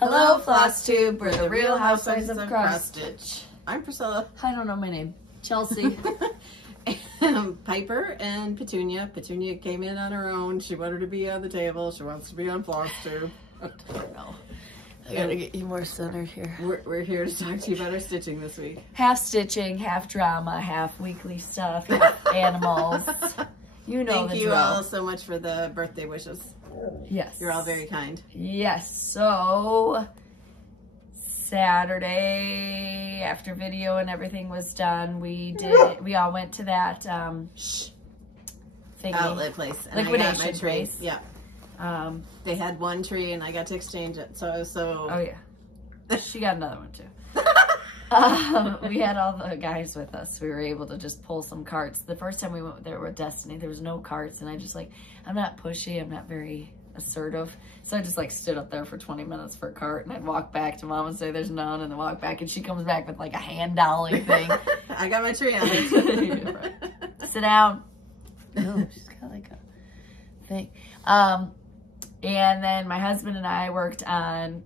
Hello, Flosstube. We're the Real Housewives of Cross-Stitch. I'm Priscilla. I don't know my name. Chelsea. Piper and Petunia. Petunia came in on her own. She wanted to be on the table. She wants to be on Flosstube. No. I gotta get you more centered here. We're here to talk to you about our stitching this week. Half stitching, half drama, half weekly stuff, half animals. You know Thank you all so much for the birthday wishes. Yes. You're all very kind. Yes. So, Saturday, after video and everything was done, we all went to that thingy. Outlet place. And Liquidation place. Yeah. They had one tree and I got to exchange it. So I was so... Oh, yeah. She got another one, too. We had all the guys with us. We were able to just pull some carts. The first time we went there with Destiny, there was no carts. And I just I'm not pushy. I'm not very assertive. So I just stood up there for 20 minutes for a cart. And I'd walk back to Mom and say there's none. And then walk back. And she comes back with a hand dolly thing. I got my tree on it. Sit down. Oh, she's got a thing. And then my husband and I worked on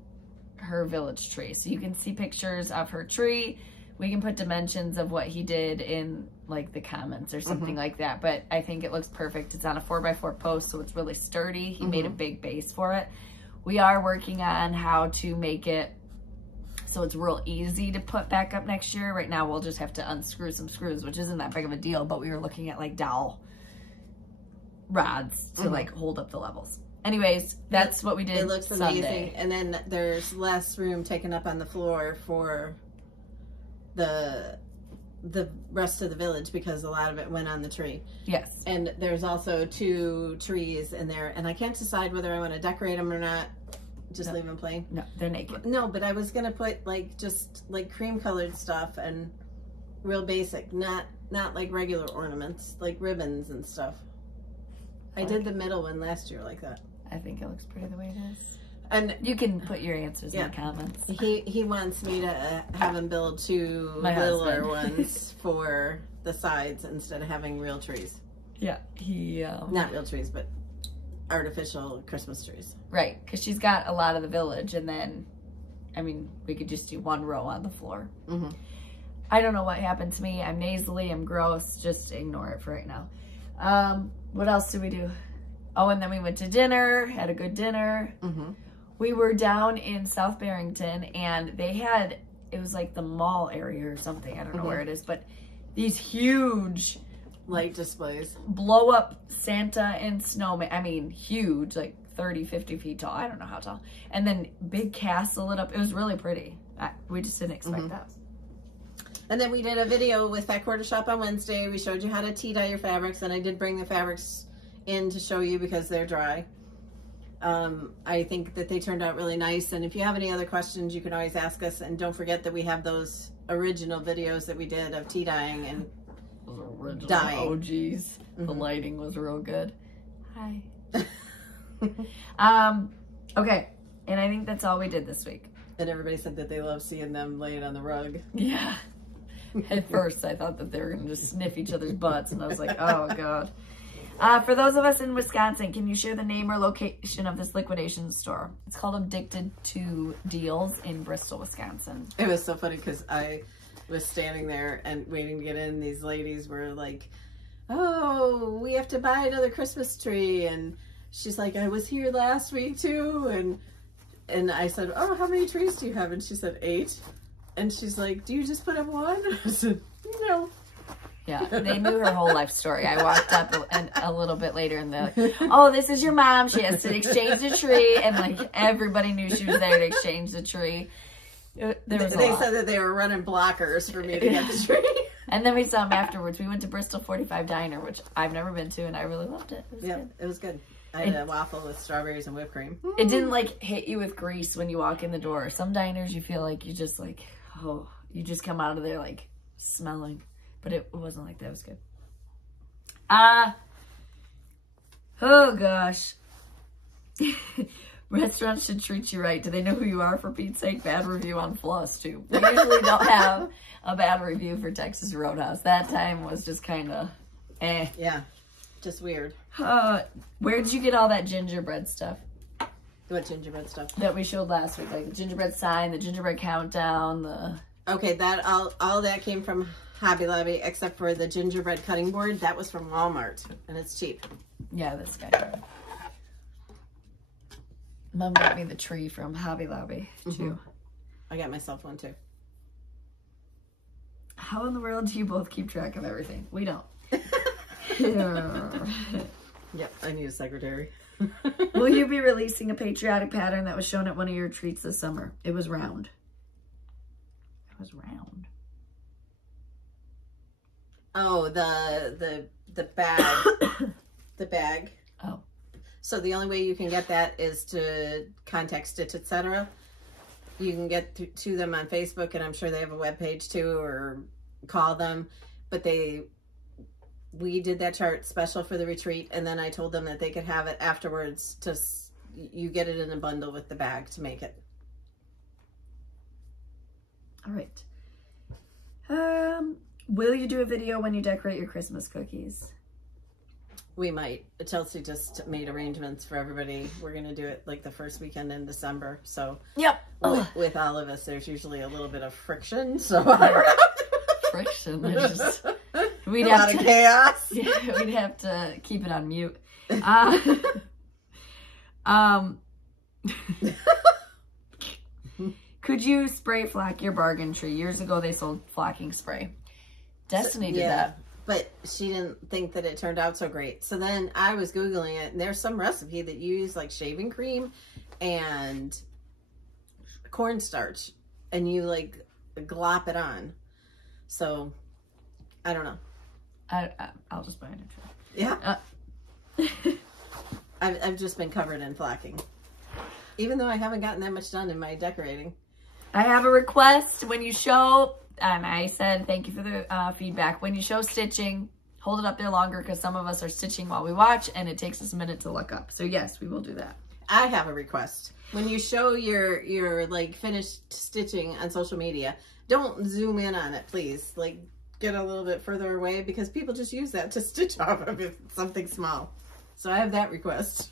her village tree. So you can see pictures of her tree. We can put dimensions of what he did in the comments or something like that. But I think it looks perfect. It's on a 4x4 post, so it's really sturdy. He made a big base for it. We are working on how to make it so it's real easy to put back up next year. Right now, we'll just have to unscrew some screws, which isn't that big of a deal. But we were looking at dowel rods to hold up the levels. Anyways, that's what we did. It looks amazing. Sunday. And then there's less room taken up on the floor for the rest of the village because a lot of it went on the tree. Yes. And there's also 2 trees in there. And I can't decide whether I want to decorate them or not. Just leave them plain. No, they're naked. No, but I was going to put just cream colored stuff and real basic. Not regular ornaments, like ribbons and stuff. I did the middle one last year like that. I think it looks pretty the way it is. And you can put your answers in the comments. He wants me to have him build 2 littler ones for the sides instead of having real trees. Yeah, not real trees, but artificial Christmas trees. Right, because she's got a lot of the village, and then, we could just do 1 row on the floor. I don't know what happened to me. I'm nasally. I'm gross. Just ignore it for right now. What else did we do? Oh, and then we went to dinner, had a good dinner. We were down in South Barrington, and they had, it was the mall area or something. I don't know where it is, but these huge light displays. Blow up Santa and Snowman. Huge, 30, 50 feet tall. I don't know how tall. And then big castle lit up. It was really pretty. We just didn't expect that. And then we did a video with Fat Quarter Shop on Wednesday. We showed you how to tea dye your fabrics, and I did bring the fabrics in to show you because they're dry. I think that they turned out really nice, and if you have any other questions, you can always ask us, and don't forget that we have those original videos that we did of tea dyeing and dyeing. Oh, geez. The lighting was real good. Hi. Okay, and I think that's all we did this week. And everybody said that they love seeing them laying on the rug. Yeah. At first, I thought that they were going to just sniff each other's butts, and I was like, oh, God. For those of us in Wisconsin, can you share the name or location of this liquidation store? It's called Addicted to Deals in Bristol, Wisconsin. It was so funny because I was standing there and waiting to get in. These ladies were like, oh, we have to buy another Christmas tree. And she's like, I was here last week, too. And I said, oh, how many trees do you have? And she said, 8. And she's like, do you just put up 1? I said, no. Yeah, they knew her whole life story. I walked up a little bit later and they're like, oh, this is your mom. She has to exchange the tree. And everybody knew she was there to exchange the tree. They said that they were running blockers for me to get the tree. And then we saw them afterwards. We went to Bristol 45 Diner, which I've never been to, and I really loved it. It was good. I had a waffle with strawberries and whipped cream. It didn't hit you with grease when you walk in the door. Some diners you feel like you just oh, you just come out of there smelling. But it wasn't like that. It was good. Oh gosh. Restaurants should treat you right. Do they know who you are, for Pete's sake? Bad review on Flosstube. We usually don't have a bad review for Texas Roadhouse. That time was just kind of eh. Yeah, just weird. Where did you get all that gingerbread stuff? The What gingerbread stuff? That we showed last week, like the gingerbread sign, the gingerbread countdown, the... Okay, that all that came from Hobby Lobby, except for the gingerbread cutting board. That was from Walmart, and it's cheap. Yeah, this guy. Mom got me the tree from Hobby Lobby, too. I got myself one, too. How in the world do you both keep track of everything? We don't. Yep, I need a secretary. Will you be releasing a patriotic pattern that was shown at one of your retreats this summer? It was round. It was round. Oh, the bag. The bag. Oh. So the only way you can get that is to contact Stitch Etc. You can get to them on Facebook, and I'm sure they have a webpage too, or call them. But we did that chart special for the retreat, and then I told them that they could have it afterwards. You get it in a bundle with the bag to make it. All right. Will you do a video when you decorate your Christmas cookies? We might. Chelsea just made arrangements for everybody. We're going to do it like the first weekend in December. So yep. With all of us, there's usually a little bit of friction. So friction. There's just, we'd have to, chaos. Yeah, we'd have to keep it on mute. Could you spray flock your bargain tree? Years ago, they sold flocking spray. Destiny did that. But she didn't think that it turned out so great. So then I was Googling it, and there's some recipe that you use like shaving cream and cornstarch, and you like glop it on. So I don't know. I'll just buy a new tree. Yeah. I've just been covered in flocking. Even though I haven't gotten that much done in my decorating. I have a request. When you show, and I said thank you for the feedback. When you show stitching, hold it up there longer, because some of us are stitching while we watch, and it takes us a minute to look up. So yes, we will do that. I have a request. When you show your like finished stitching on social media, don't zoom in on it, please. Like get a little bit further away, because people just use that to stitch off of something small. So I have that request.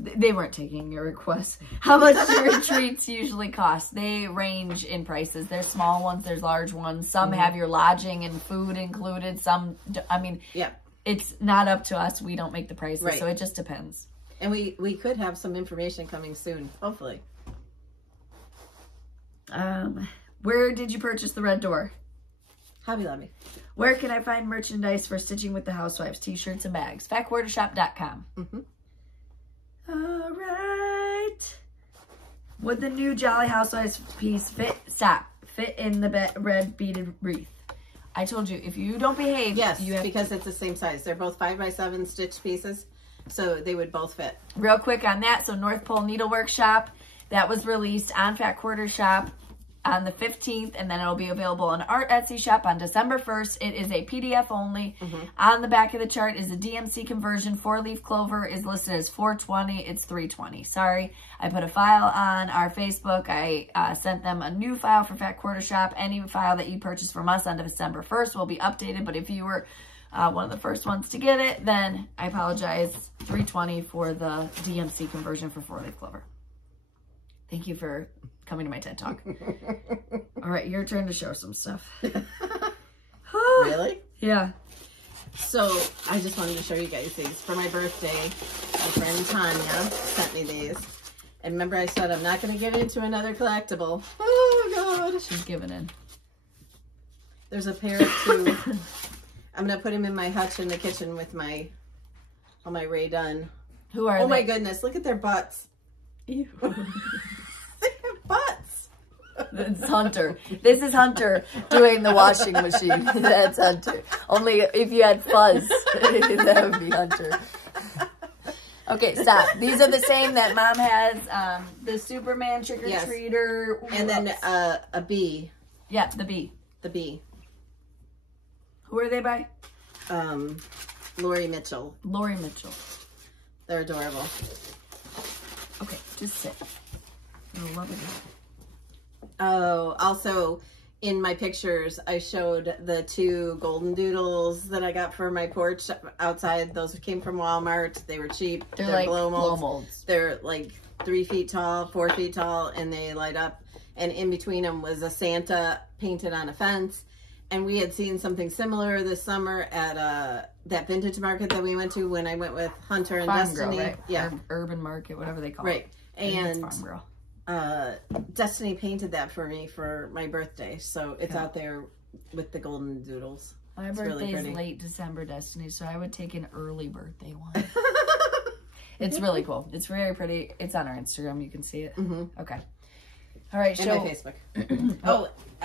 They weren't taking your request. How much do retreats usually cost? They range in prices. There's small ones, there's large ones. Some have your lodging and food included. Some, I mean, yeah, it's not up to us. We don't make the prices, right. So it just depends. And we could have some information coming soon, hopefully. Where did you purchase the red door? Hobby Lobby. Where can I find merchandise for stitching with the Housewives? T-shirts and bags. FatQuarterShop.com. All right. Would the new Jolly Housewives piece fit in the red beaded wreath? I told you, if you don't behave, yes, you have because it's the same size. They're both 5x7 stitch pieces, so they would both fit. Real quick on that, so North Pole Needlework Shop, that was released on Fat Quarter Shop on the 15th, and then it'll be available on Art Etsy shop on December 1st. It is a PDF only. On the back of the chart is a DMC conversion. 4-leaf clover is listed as $420. It's $320. Sorry, I put a file on our Facebook. I sent them a new file for Fat Quarter Shop. Any file that you purchase from us on December 1st will be updated, but if you were one of the first ones to get it, then I apologize. $320 for the DMC conversion for 4-leaf clover. Thank you for coming to my TED Talk. All right, your turn to show some stuff. Really? Yeah. So I just wanted to show you guys these. For my birthday, my friend Tanya sent me these. And remember I said I'm not going to give into another collectible. Oh, God. She's giving in. There's a pair of two. I'm going to put them in my hutch in the kitchen with all my Ray Dunn. Who are they? Oh, my goodness. Look at their butts. Ew. They have butts. It's Hunter. This is Hunter doing the washing machine. That's Hunter. Only if you had fuzz, that would be Hunter. Okay, stop. These are the same that Mom has. The Superman trick-or-treater. Yes. And then a bee. Yeah, the bee. The bee. Who are they by? Lori Mitchell. Lori Mitchell. They're adorable. Okay, just sit. I love it. Oh, also in my pictures, I showed the 2 golden doodles that I got for my porch outside. Those came from Walmart. They were cheap. They're like blow blow molds. They're like 3 feet tall, 4 feet tall, and they light up. And in between them was a Santa painted on a fence. And we had seen something similar this summer at that vintage market that we went to when I went with Hunter and Farm Destiny. Girl, right? Yeah. Urban Market, whatever they call it. Right. And Farm Girl. Destiny painted that for me for my birthday. So it's out there with the golden doodles. My birthday is late December, Destiny, so I would take an early birthday one. It's really cool. It's very pretty. It's on our Instagram. You can see it. Okay. All right, and my Facebook.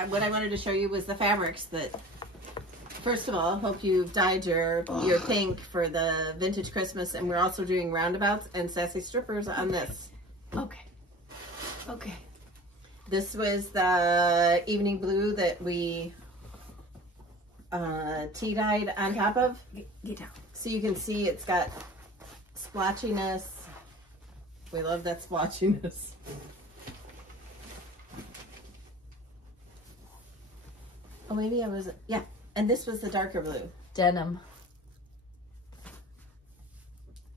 What I wanted to show you was the fabrics that, first of all, hope you've dyed your pink for the vintage Christmas, and we're also doing roundabouts and sassy strippers on this. Okay. Okay. This was the evening blue that we tea dyed on top of. Get down. So you can see it's got splotchiness. We love that splotchiness. Oh, maybe I was, yeah. And this was the darker blue. Denim.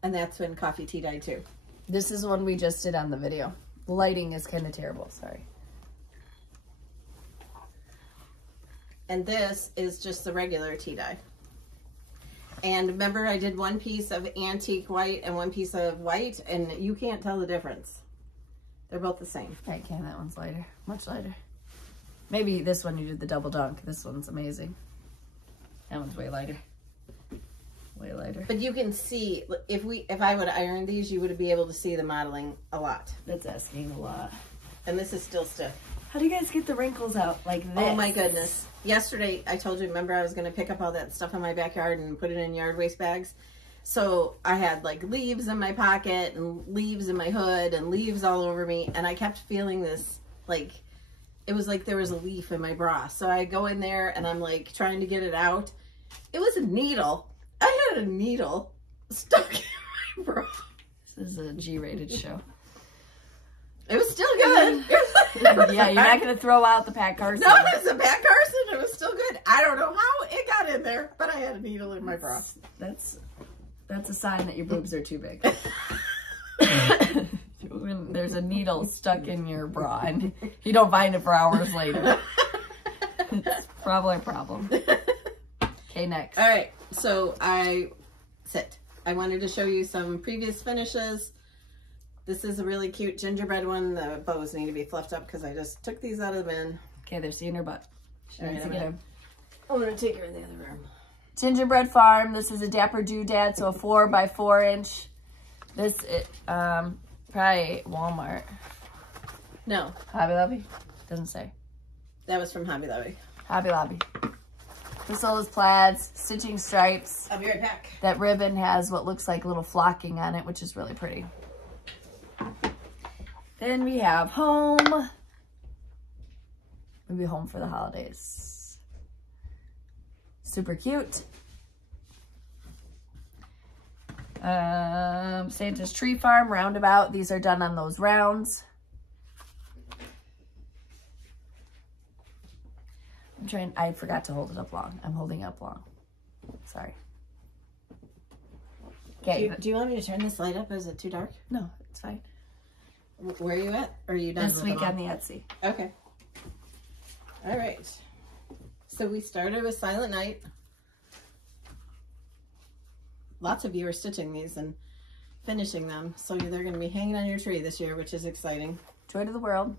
And that's when coffee tea dyed too. This is one we just did on the video. The lighting is kind of terrible, sorry. And this is just the regular tea dye. And remember, I did one piece of antique white and one piece of white, and you can't tell the difference. They're both the same. I can. That one's lighter. Much lighter. Maybe this one you did the double dunk. This one's amazing. That one's way lighter. Way lighter. But you can see, if I would iron these, you would be able to see the modeling a lot. That's asking a lot. And this is still stiff. How do you guys get the wrinkles out like this? Oh my goodness. Yesterday, I told you, remember I was going to pick up all that stuff in my backyard and put it in yard waste bags. So I had like leaves in my pocket and leaves in my hood and leaves all over me. And I kept feeling this, like, it was like there was a leaf in my bra. So I go in there and I'm like trying to get it out. It was a needle. I had a needle stuck in my bra. This is a G-rated show. It was still good. Yeah, you're not going to throw out the Pat Carson. No, it was a Pat Carson. It was still good. I don't know how it got in there, but I had a needle in my bra. That's a sign that your boobs are too big. When there's a needle stuck in your bra and you don't find it for hours later. It's probably a problem. Okay, next. All right, so I wanted to show you some previous finishes. This is a really cute gingerbread one. The bows need to be fluffed up because I just took these out of the bin. Okay, they're seeing her butt. All right, I'm gonna take her in the other room. Gingerbread Farm. This is a Dapper Doodad, so a 4x4 inch. This is probably Walmart. No. Hobby Lobby? Doesn't say. That was from Hobby Lobby. Hobby Lobby. This all is plaids, stitching stripes. I'll be right back. That ribbon has what looks like little flocking on it, which is really pretty. Then we have home. We'll be home for the holidays. Super cute. Santa's Tree Farm, roundabout. These are done on those rounds. I forgot to hold it up long. I'm holding up long. Sorry. Okay. Do you want me to turn this light up? Is it too dark? No, it's fine. Where are you at? Or are you done this week on the Etsy? Okay. All right. So we started with Silent Night. Lots of you are stitching these and finishing them. So they're going to be hanging on your tree this year, which is exciting. Joy to the world.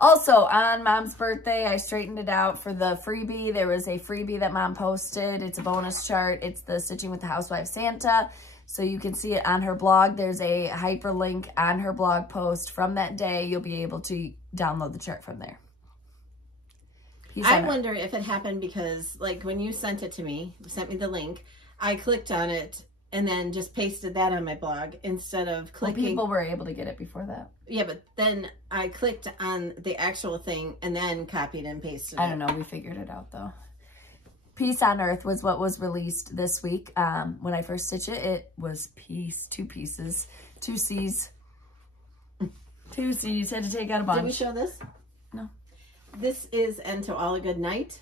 Also, on Mom's birthday, I straightened it out for the freebie. There was a freebie that Mom posted. It's a bonus chart. It's the Stitching with the Housewives Santa. So you can see it on her blog. There's a hyperlink on her blog post from that day. You'll be able to download the chart from there. I wonder if it happened because, like, when you sent it to me, sent me the link, I clicked on it and then just pasted that on my blog instead of clicking. Well, people were able to get it before that. Yeah, but then I clicked on the actual thing and then copied and pasted it. I don't know. We figured it out, though. Peace on Earth was what was released this week. When I first stitched it, it was peace, 2 pieces, 2 C's. 2 C's. Had to take out a bunch. Did we show this? No. This is And to All a Good Night.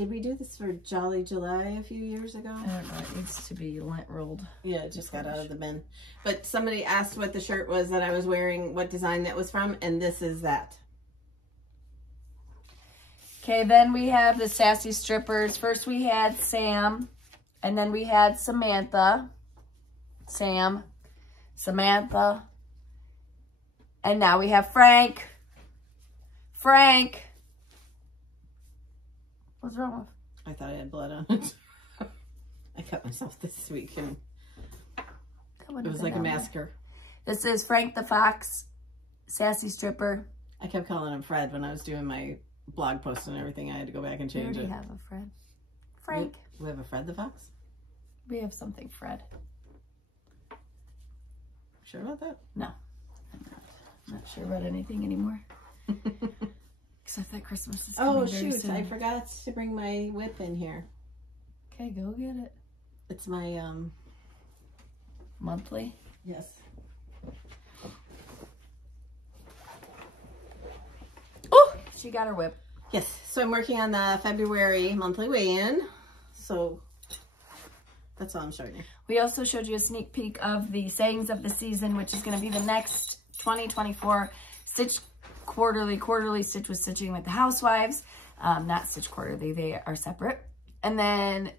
Did we do this for Jolly July a few years ago? I don't know. It needs to be lint rolled. Yeah, it just got out of the bin. But somebody asked what the shirt was that I was wearing, what design that was from, and this is that. Okay, then we have the Sassy Strippers. First we had Sam, and then we had Samantha. Sam, Samantha, and now we have Frank. Frank. What's wrong with? I thought I had blood on it. I cut myself this week, and it was like a massacre. This is Frank the Fox, Sassy Stripper. I kept calling him Fred when I was doing my blog post and everything. I had to go back and change it. We already have a Fred. Frank. We have a Fred the Fox? We have something Fred. Sure about that? No. I'm not sure about anything anymore. Except that Christmas is coming very soon. I forgot to bring my whip in here. Okay, go get it. It's my monthly? Yes. Oh, she got her whip. Yes. So I'm working on the February monthly weigh-in. So that's all I'm showing you. We also showed you a sneak peek of the sayings of the season, which is going to be the next 2024 Stitch quarterly Stitch with Stitching with the Housewives. Not Stitch Quarterly, they are separate. And then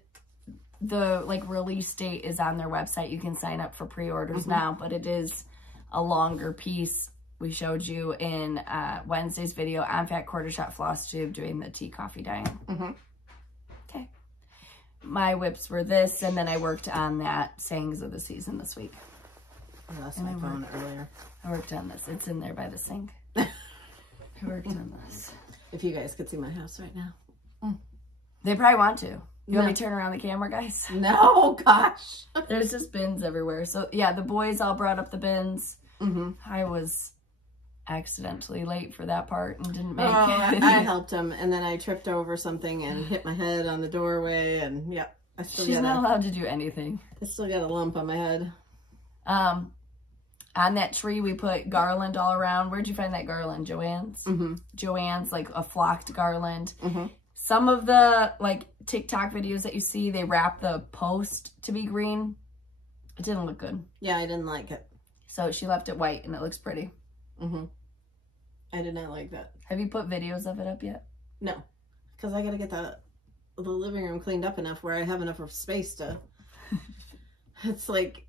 the release date is on their website. You can sign up for pre-orders now, but it is a longer piece. We showed you in Wednesday's video on Fat Quarter Shot Flosstube doing the tea coffee dyeing. Okay. My whips were this, and then I worked on that sayings of the season this week. I lost my phone earlier. I worked on this. It's in there by the sink. I worked on this. If you guys could see my house right now. They probably want to. You want me to turn around the camera, guys? No, gosh. There's just bins everywhere. So, yeah, the boys all brought up the bins. I was accidentally late for that part and didn't make it. I helped them, and then I tripped over something and hit my head on the doorway, and yeah. She's not allowed to do anything. I still got a lump on my head. On that tree, we put garland all around. Where'd you find that garland? Joann's? Joann's, like a flocked garland. Some of the TikTok videos that you see, they wrap the post to be green. It didn't look good. Yeah, I didn't like it. So she left it white and it looks pretty. I did not like that. Have you put videos of it up yet? No, because I got to get the living room cleaned up enough where I have enough space to... It's like...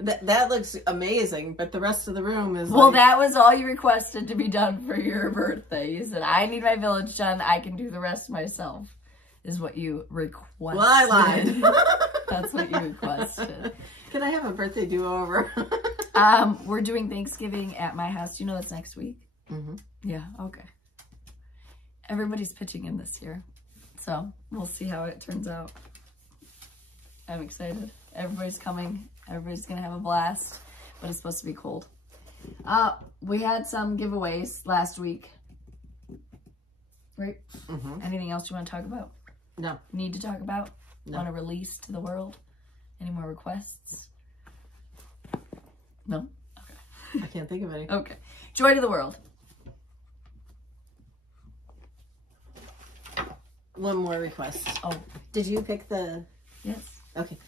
that looks amazing, but the rest of the room is well, that was all you requested to be done for your birthday. You said, I need my village done. I can do the rest myself, is what you requested. Well, I lied. That's what you requested. Can I have a birthday do-over? We're doing Thanksgiving at my house. Do you know that's next week? Yeah, okay. Everybody's pitching in this year, so we'll see how it turns out. I'm excited. Everybody's coming. Everybody's gonna have a blast, but it's supposed to be cold. We had some giveaways last week, right? Anything else you want to talk about? No. Need to talk about? No. Want to release to the world? Any more requests? No? Okay. I can't think of any. Okay. Joy to the world. One more request. Oh. Did you pick the... Yes. Okay.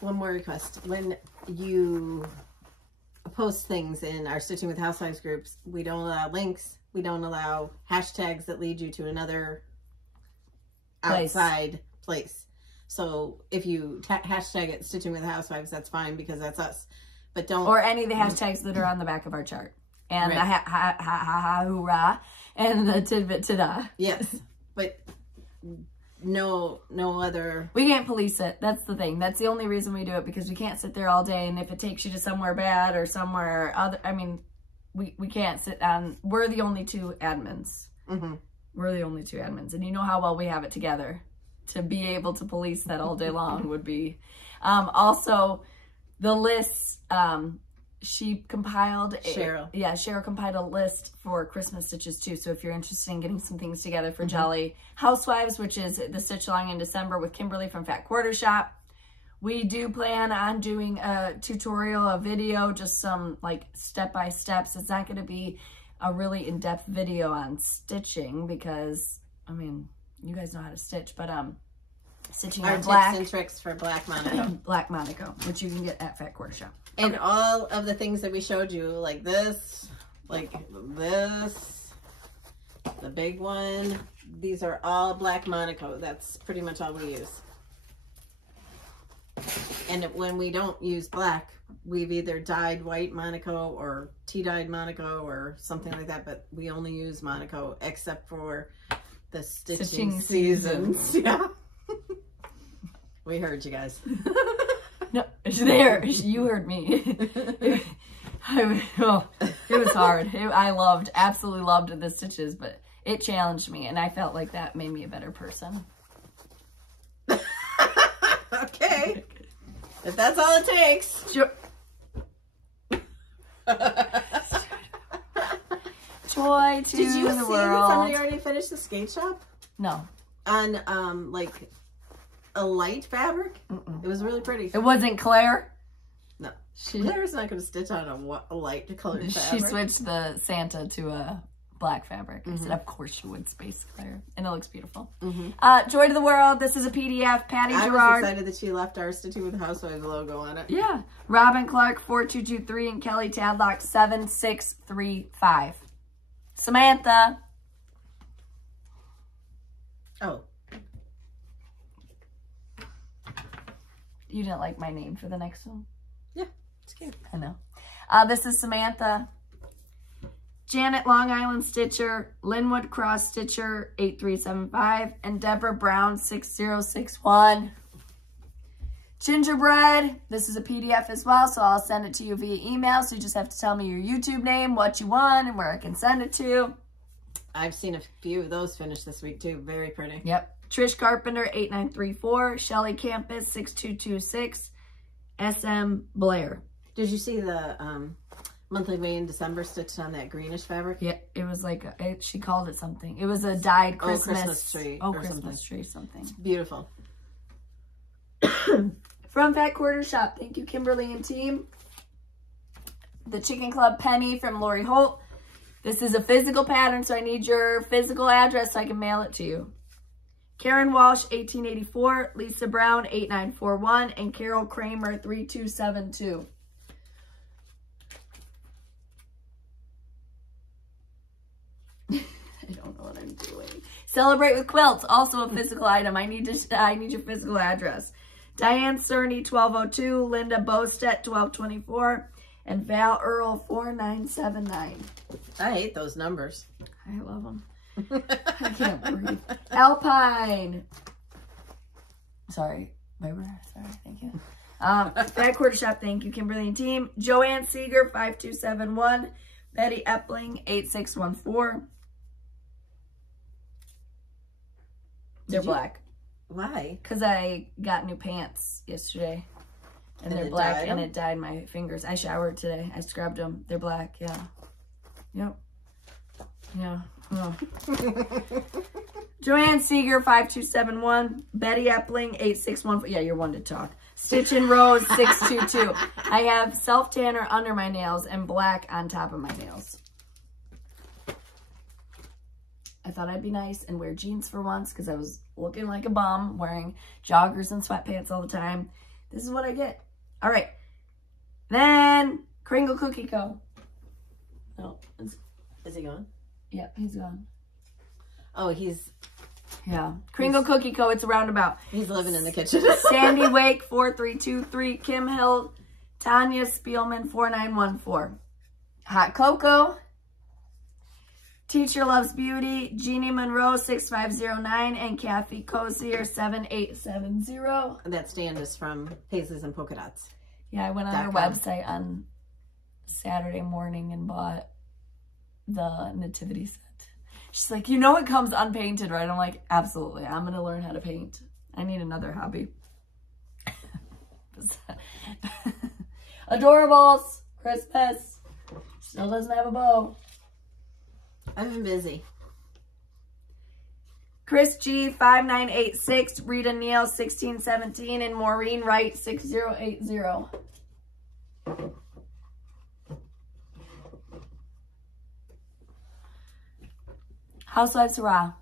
One more request. When you post things in our Stitching with Housewives groups, we don't allow links. We don't allow hashtags that lead you to another outside place. So if you hashtag it Stitching with Housewives, that's fine because that's us. But don't... Or any of the hashtags that are on the back of our chart. And the ha-ha-ha-hoorah and the tidbit ta-da. Yes. But... No other... We can't police it. That's the thing. That's the only reason we do it, because we can't sit there all day, and if it takes you to somewhere bad or somewhere other... I mean, we can't sit on... We're the only two admins. We're the only two admins. And you know how well we have it together. To be able to police that all day long would be... Also, the lists... she compiled... Cheryl. Cheryl compiled a list for Christmas stitches too. So if you're interested in getting some things together for Jolly Housewives, which is the stitch along in December with Kimberly from Fat Quarter Shop, we do plan on doing a tutorial, a video, just some step-by-steps. It's not going to be a really in-depth video on stitching because, I mean, you guys know how to stitch, but stitching our on black. tips and tricks for black Monaco. Black Monaco, which you can get at Fat Quarter Shop. And all of the things that we showed you, like this, the big one, these are all black Monaco. That's pretty much all we use. And when we don't use black, we've either dyed white Monaco or tea-dyed Monaco or something like that, but we only use Monaco except for the stitching seasons. Yeah. We heard you guys. No, there. You heard me. It was hard. I absolutely loved the stitches, but it challenged me, and I felt like that made me a better person. Okay. If that's all it takes. Sure. Joy to Did you the see world. that somebody already finished the skate shop? No. On like a light fabric? It was really pretty. It wasn't Claire? No. Claire's not going to stitch on a light colored fabric. She switched the Santa to a black fabric. I said, of course you would, Space Claire. And it looks beautiful. Joy to the world. This is a PDF. Patty Gerard. I was excited that she left our Stitching with the Housewives logo on it. Yeah. Robin Clark 4223 and Kelly Tadlock 7635. Samantha. Oh. You didn't like my name for the next one? Yeah, it's cute. I know. This is Samantha. Janet Long Island Stitcher, Linwood Cross Stitcher 8375, and Deborah Brown 6061. Gingerbread, this is a PDF as well, so I'll send it to you via email. So you just have to tell me your YouTube name, what you want, and where I can send it to. I've seen a few of those finished this week too. Very pretty. Yep. Trish Carpenter 8934, Shelly Campus 6226, SM Blair. Did you see the monthly May and December stitched on that greenish fabric? Yeah, it was like, she called it something. It was a dyed Christmas tree. Oh, Christmas tree, something. It's beautiful. From Fat Quarter Shop, thank you, Kimberly and team. The Chicken Club Penny from Lori Holt. This is a physical pattern, so I need your physical address so I can mail it to you. Karen Walsh, 1884, Lisa Brown, 8941, and Carol Kramer, 3272. I don't know what I'm doing. Celebrate with Quilts, also a physical item. I need your physical address. Diane Cerny, 1202, Linda Bostedt, 1224, and Val Earl, 4979. I hate those numbers. I love them. I can't breathe. Alpine. Sorry. Sorry. Thank you. Fat Quarter Shop. Thank you, Kimberly and team. Joanne Seeger, 5271. Betty Epling, 8614. They're black. Why? Because I got new pants yesterday. And they're black, and it dyed my fingers. I showered today. I scrubbed them. They're black, yeah. Yep. Yeah. Oh. Joanne Seeger, 5271. Betty Epling, 8614. Yeah, you're one to talk. Stitch and Rose, 622. I have self-tanner under my nails and black on top of my nails. I thought I'd be nice and wear jeans for once because I was looking like a bum, wearing joggers and sweatpants all the time. This is what I get. All right. Then, Kringle Cookie Co. No. Is he gone? Yeah, he's gone. Oh, he's... Yeah. Kringle Cookie Co. It's a roundabout. He's living in the kitchen. Sandy Wake, 4323. Kim Hill. Tanya Spielman, 4914. Hot Cocoa. Teacher Loves Beauty. Jeannie Monroe, 6509. And Kathy Cozier, 7870. That stand is from Paisleys and Polka Dots. Yeah, I went on her website on Saturday morning and bought the nativity set. She's like, you know it comes unpainted, right? I'm like, absolutely. I'm going to learn how to paint. I need another hobby. Adorables. Christmas. Still doesn't have a bow. I've been busy. Chris G, 5986. Rita Neal, 1617. And Maureen Wright, 6080. Housewives Hurrah.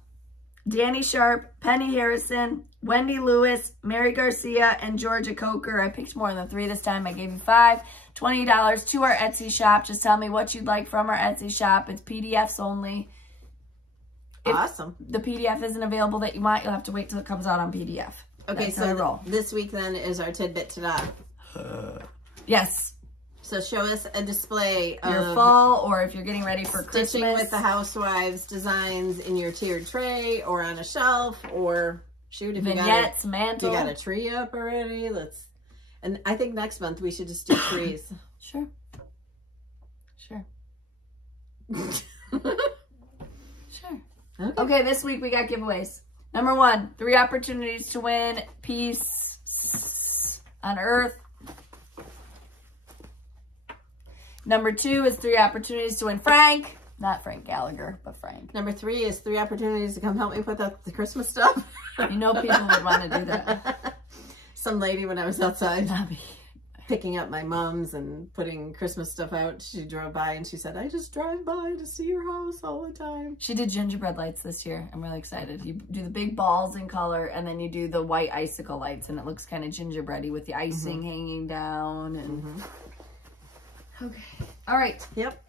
Danny Sharp, Penny Harrison, Wendy Lewis, Mary Garcia, and Georgia Coker. I picked more than 3 this time. I gave you 5. $20 to our Etsy shop. Just tell me what you'd like from our Etsy shop. It's PDFs only. Awesome. If the PDF isn't available that you want, you'll have to wait till it comes out on PDF. Okay, That's so this week then is our tidbit ta-da. Yes. So show us a display of your fall, or if you're getting ready for Christmas. Stitching with the Housewives designs in your tiered tray or on a shelf, or shoot, if vignettes, mantle. You got a tree up already. And I think next month we should just do trees. Sure. Sure. Sure. Okay, this week we got giveaways. Number 1, 3 opportunities to win peace on earth. Number 2 is 3 opportunities to win Frank. Not Frank Gallagher, but Frank. Number 3 is 3 opportunities to come help me put up the Christmas stuff. You know people would want to do that. Some lady, when I was outside picking up my mom's and putting Christmas stuff out, she drove by and she said, I just drive by to see your house all the time. She did gingerbread lights this year. I'm really excited. You do the big balls in color, and then you do the white icicle lights, and it looks kind of gingerbready with the icing hanging down. And okay. All right. Yep.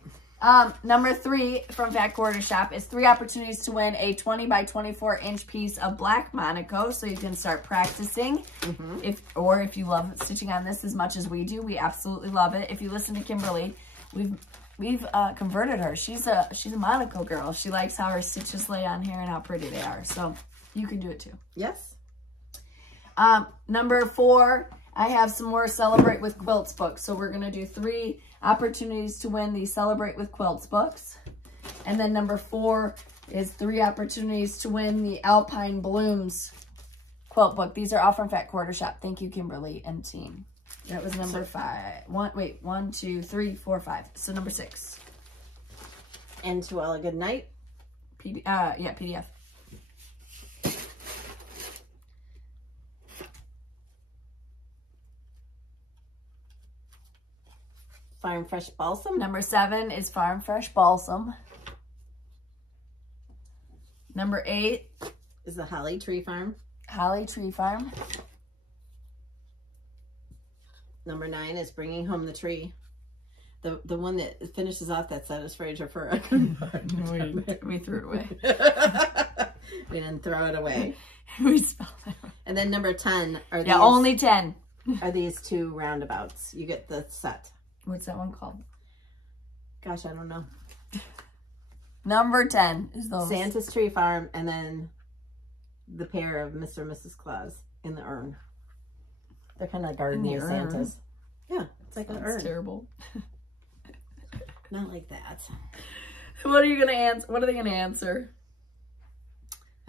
Number 3 from Fat Quarter Shop is 3 opportunities to win a 20 by 24 inch piece of black Monaco, so you can start practicing. If you love stitching on this as much as we do, we absolutely love it. If you listen to Kimberly, we've converted her. She's a Monaco girl. She likes how her stitches lay on here and how pretty they are. So you can do it too. Yes. Number 4, I have some more Celebrate with Quilts books. So we're going to do 3 opportunities to win the Celebrate with Quilts books. And then number 4 is 3 opportunities to win the Alpine Blooms quilt book. These are all from Fat Quarter Shop. Thank you, Kimberly and team. That was number 5. 1, 2, 3, 4, 5. So number 6. And to all a good night. Yeah, PDF. Farm Fresh Balsam. Number 7 is Farm Fresh Balsam. Number 8 is the Holly Tree Farm. Holly Tree Farm. Number 9 is Bringing Home the Tree. The one that finishes off that set is Fraser Fur. I couldn't find it. We threw it away. We didn't throw it away. We spelled it wrong. And then number 10 are these, only 10 are these 2 roundabouts. You get the set. What's that one called? Gosh, I don't know. Number 10 is those. Santa's Tree Farm, and then the pair of Mr. and Mrs. Claus in the urn. They're kind of gardening Santas. Yeah, it's like an urn. That's terrible. Not like that. What are you gonna answer? What are they gonna answer?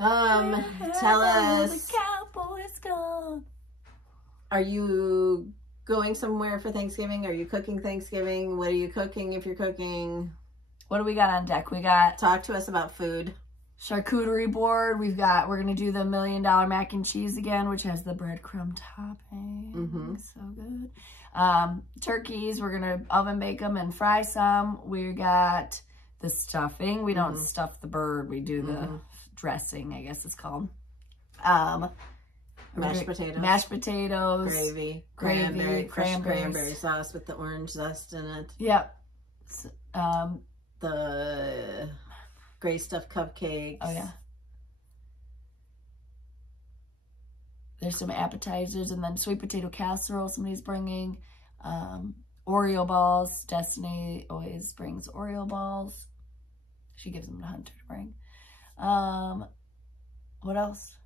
Tell us. The cowboy's gone. Are you going somewhere for Thanksgiving? Are you cooking Thanksgiving? What are you cooking if you're cooking? What do we got on deck? We got... Talk to us about food. Charcuterie board. We're going to do the $1 Million mac and cheese again, which has the breadcrumb topping. So good. Turkeys. We're going to oven bake them and fry some. We got the stuffing. We don't stuff the bird. We do the dressing, I guess it's called. Mashed potatoes. Mashed potatoes. Gravy. Cranberry. Cranberry sauce with the orange zest in it. Yep. The gray stuffed cupcakes. Oh, yeah. There's some appetizers, and then sweet potato casserole somebody's bringing. Oreo balls. Destiny always brings Oreo balls. She gives them to Hunter to bring. What else?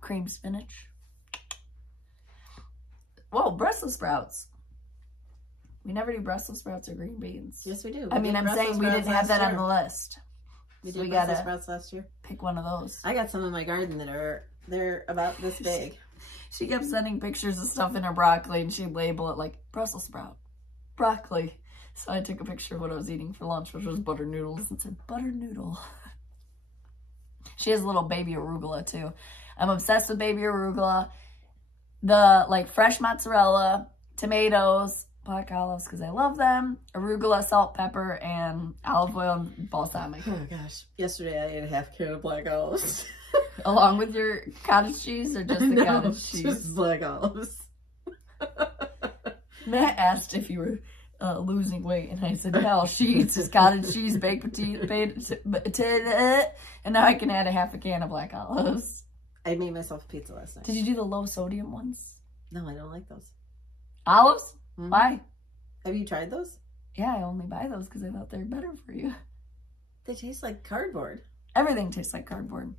Cream spinach. Whoa, Brussels sprouts. We never do Brussels sprouts or green beans. Yes, we do. I mean, I'm saying we didn't have that on the list. We did Brussels sprouts last year. Pick one of those. I got some in my garden that they're about this big. She kept sending pictures of stuff in her broccoli, and she'd label it like Brussels sprout, broccoli. So I took a picture of what I was eating for lunch, which was butter noodles, and said butter noodle. She has a little baby arugula too. I'm obsessed with baby arugula. The fresh mozzarella, tomatoes, black olives because I love them, arugula, salt, pepper, and olive oil and balsamic. Oh gosh. Yesterday I ate a half can of black olives. Along with your cottage cheese or just the cottage cheese? Just black olives. Matt asked if you were losing weight, and I said, no, she eats his cottage cheese, baked potato, and now I can add a half a can of black olives. I made myself a pizza last night. Did you do the low sodium ones? No, I don't like those. Olives? Mm-hmm. Why? Have you tried those? Yeah, I only buy those because I thought they're better for you. They taste like cardboard. Everything tastes like cardboard.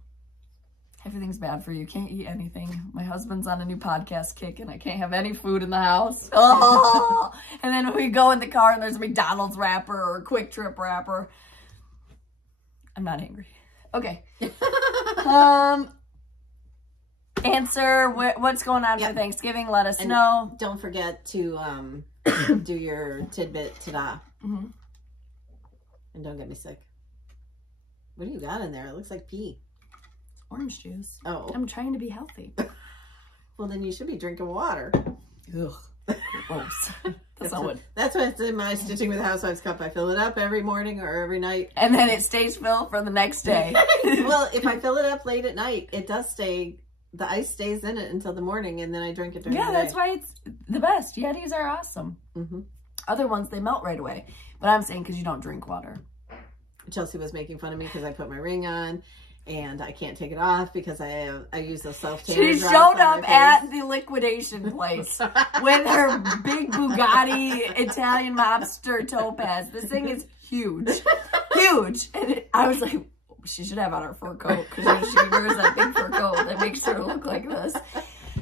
Everything's bad for you. Can't eat anything. My husband's on a new podcast kick and I can't have any food in the house. Oh! And then we go in the car and there's a McDonald's wrapper or a Quick Trip wrapper. I'm not angry. Okay. Answer what's going on for Thanksgiving. Let us know. Don't forget to do your tidbit ta-da. Mm-hmm. And don't get me sick. What do you got in there? It looks like pee. Orange juice. Oh. I'm trying to be healthy. Well, then you should be drinking water. Ugh. Gross. That's not what. That's what's in my Stitching with Housewives cup. I fill it up every morning or every night. And then it stays filled for the next day. Well, if I fill it up late at night, it does stay, the ice stays in it until the morning, and then I drink it during the day. Yeah, that's why it's the best. Yetis are awesome. Mm-hmm. Other ones, they melt right away. But I'm saying because you don't drink water. Chelsea was making fun of me because I put my ring on. And I can't take it off because I use those self-tanner She showed up at the liquidation place with her big Bugatti Italian mobster Topaz. This thing is huge. Huge. And I was like, she should have on her fur coat because she wears that big fur coat that makes her look like this.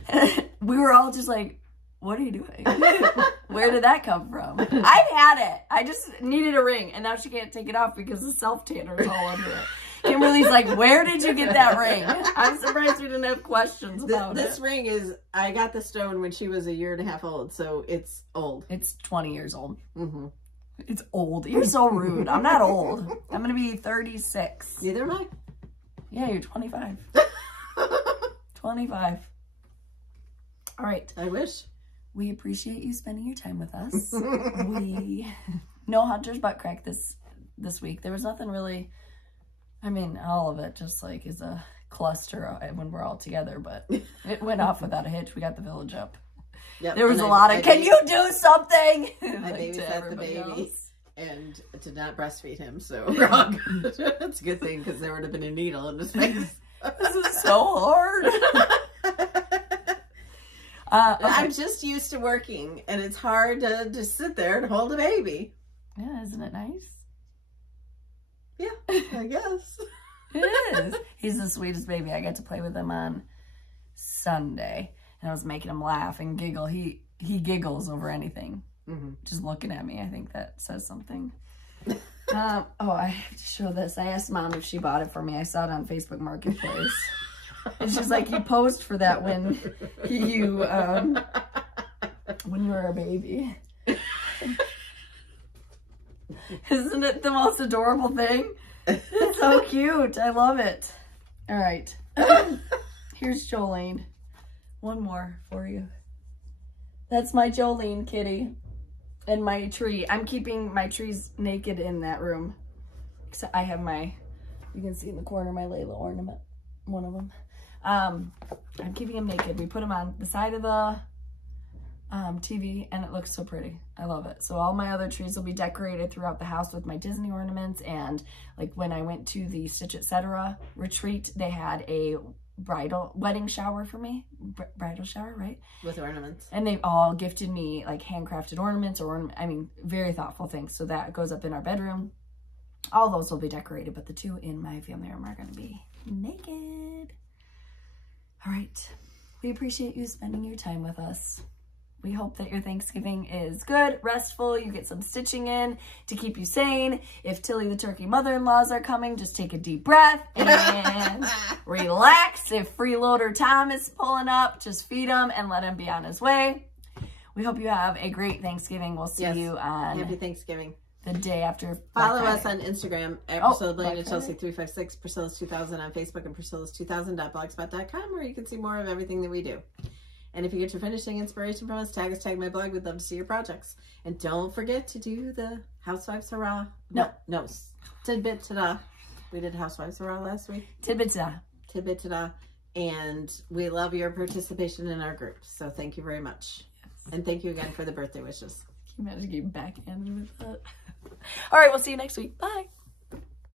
And we were all just like, what are you doing? Where did that come from? I've had it. I just needed a ring. And now she can't take it off because the self-tanner is all under it. Kimberly's like, where did you get that ring? I'm surprised we didn't have questions about this ring is, I got the stone when she was 1.5 years old, so it's old. It's 20 years old. Mm-hmm. It's old. You're so rude. I'm not old. I'm going to be 36. Neither am I. Yeah, you're 25. 25. All right. I wish. We appreciate you spending your time with us. No Hunter's butt crack this week. There was nothing really... I mean, all of it just like is a cluster when we're all together, but it went off without a hitch. We got the village up. Yep, there was a lot of, can you do something? I like babysat the baby and did not breastfeed him, so wrong. That's a good thing because there would have been a needle in his face. This is so hard. I'm just used to working, and it's hard to just sit there and hold a baby. Yeah, isn't it nice? Yeah, I guess. It is. He's the sweetest baby. I got to play with him on Sunday, and I was making him laugh and giggle. He giggles over anything. Mm-hmm. Just looking at me, I think that says something. Oh, I have to show this. I asked Mom if she bought it for me. I saw it on Facebook Marketplace. And she's like, you posed for that when you were a baby. Isn't it the most adorable thing? It's so cute. I love it. All right. Here's Jolene. One more for you. That's my Jolene kitty. And my tree. I'm keeping my trees naked in that room. Except I have my, you can see in the corner, my Layla ornament. One of them. I'm keeping them naked. We put them on the side of the TV, and it looks so pretty. I love it. So all my other trees will be decorated throughout the house with my Disney ornaments. And like when I went to the Stitch Etc. retreat, they had a wedding shower for me. Bridal shower, right? With ornaments. And they all gifted me like handcrafted ornaments I mean, very thoughtful things. So that goes up in our bedroom. All those will be decorated, but the two in my family room are going to be naked. All right. We appreciate you spending your time with us. We hope that your Thanksgiving is good, restful. You get some stitching in to keep you sane. If Tilly the turkey mother-in-laws are coming, just take a deep breath and relax. If freeloader Tom is pulling up, just feed him and let him be on his way. We hope you have a great Thanksgiving. We'll see you on Happy Thanksgiving. The day after. Follow us on Instagram at Priscilla Blaine Chelsea 356, Priscilla's 2000 on Facebook, and Priscilla's2000.blogspot.com, where you can see more of everything that we do. And if you get your finishing inspiration from us, tag us, tag my blog. We'd love to see your projects. And don't forget to do the Housewives Hurrah. No. Tidbit Ta-da. We did Housewives Hurrah last week. Tidbit Ta-da. tidbit-ta-da. And we love your participation in our group. So thank you very much. Yes. And thank you again for the birthday wishes. Can you imagine getting backhanded with that? All right, we'll see you next week. Bye.